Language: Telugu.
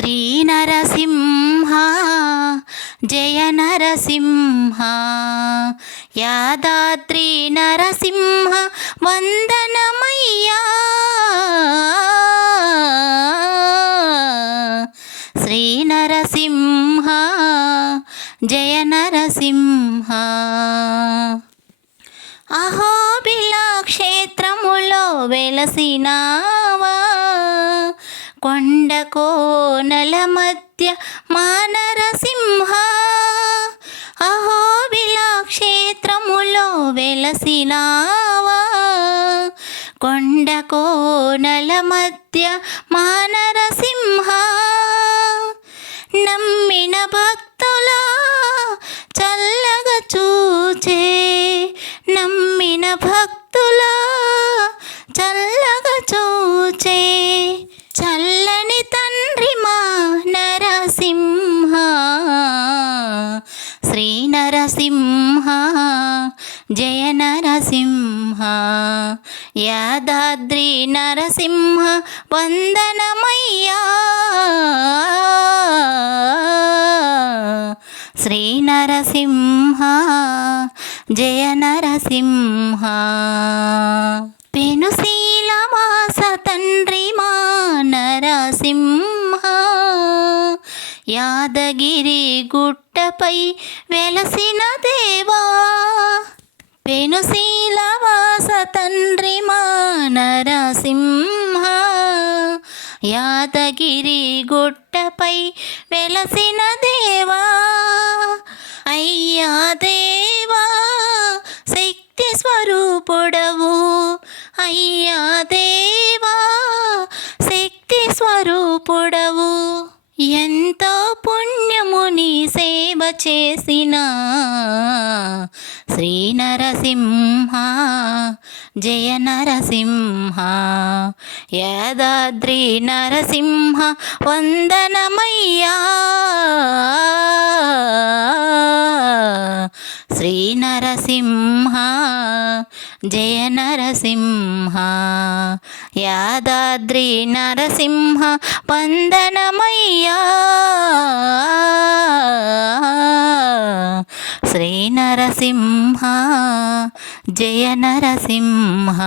శ్రీ నరసింహ జయ నరసింహ యాదాద్రి నరసింహ వందనమయ్యా శ్రీ నరసింహ జయ నరసింహ అహోబిల క్షేత్రములో వెలసినావా కొండ కోనల మధ్య మా నరసింహ అహోబిల క్షేత్రములో వెలసినావా కొండ కోనల మధ్య మా నరసింహ నమ్మిన భక్తుల చల్లగా చూచే నమ్మిన భక్తుల చల్లగా చూచే చల్లని తండ్రి మా నరసింహ శ్రీ నరసింహ జయ నరసింహ యాదాద్రి నరసింహ వందనమయ్యా శ్రీ నరసింహ జయ నరసింహ పెనుశీలవాస తండ్రి మా నరసింహ యాదగిరి గుట్టపై వెలసిన దేవా పెనుశీలవాస తండ్రి మా నరసింహ యాదగిరి గుట్టపై వెలసిన దేవా అయ్యా దేవా శక్తి స్వరూపుడవు అయ్యా దేవా శక్తి స్వరూపుడవు ఎంతో పుణ్యముని సేవ చేసిన శ్రీ నరసింహ జయ నరసింహ యాదాద్రి నరసింహ వందనమయ్యా శ్రీ నరసింహ జయ నరసింహ యాదాద్రి నరసింహ వందనమయ్యా శ్రీ నరసింహ జయ నరసింహ